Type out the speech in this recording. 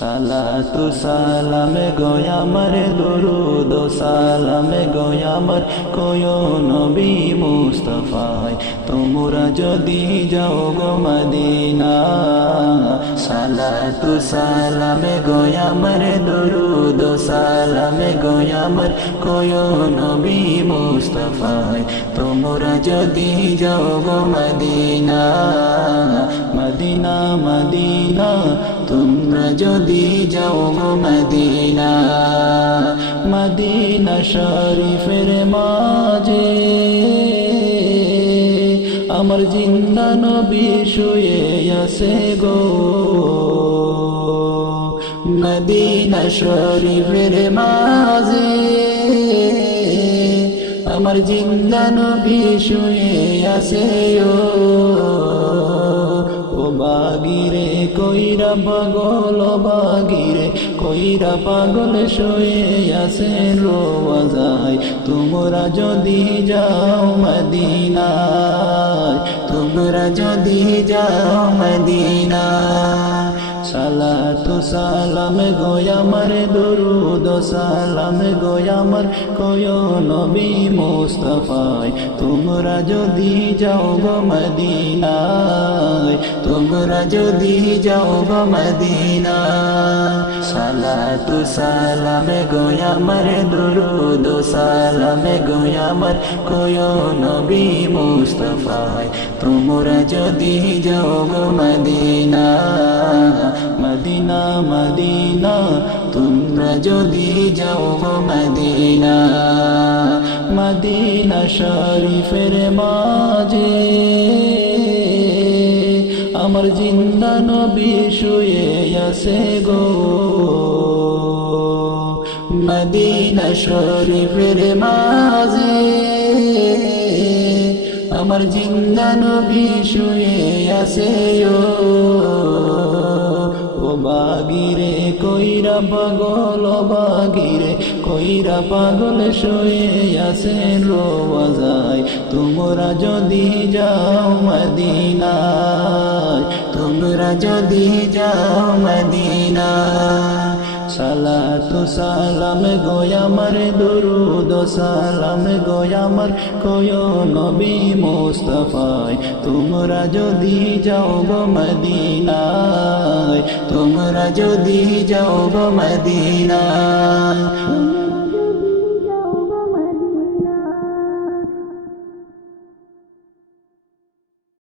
সালাতু সালামে গোয়ামার দুরুদ সালাম সালামে গোয়ামার কোয় নবী মুস্তফায় তোমরা যদি যাও গো মদিনা, সালাতু সালাম গোয়ামার দুরুদ ও সালামে গোয়ামার কোয় নবী মুস্তফায়, তোমরা যদি যাও গো মদিনা মদিনা মদিনা, তোমরা যদি যাও গো মদিনা মদিনা শরীফের মাঝে, আমার জিন্দা নবী শুয়ে আছে গো। মদিনা শরীফের মাঝে আমার জিন্দা নবী শুয়ে আছে ও। বাগিরে, কইরা পাগল বাগিরে, কইরা পাগল শুয়ে আছে রোয়া যায় তোমরা যদি যাও মদিনায়, তোমরা যদি যাও মদিনায়। সালাতু সালাম গোয়ামার দুরুদ, সালাম গোয়ামার কয় নবী মুস্তফায়। তোমরা যদি যাও গো মদিনায়, তোমরা যদি যাও গো মদিনায়। সালাতু সালাম গোয়ামার দুরুদ, সালাম গোয়ামার কয় নবী মুস্তফায়। তোমরা যদি যাও গো মদিনায় মদিনা মদিনা, তোমরা যদি যাও মদিনা। মদিনা শরীফের মাঝে আমার জিন্দা নবী শুয়ে আছে গো। মদিনা শরীফের মাঝে আমার জিন্দা নবী শুয়ে ও ও বাগিরে, কইরা পাগল বাগিরে, কইরা পাগল শুয়ে আছে রোয়া যায় তোমরা যদি যাও মদিনায়, তোমরা যদি যাও মদিনায়। সালাতু সালাম গোয়ামার দুরুদ, সালাম গোয়ামার কয় নবী মোস্তফায়, তোমরা যদি যাও গো মদিনায়, তোমরা যদি যাও গো মদিনায়।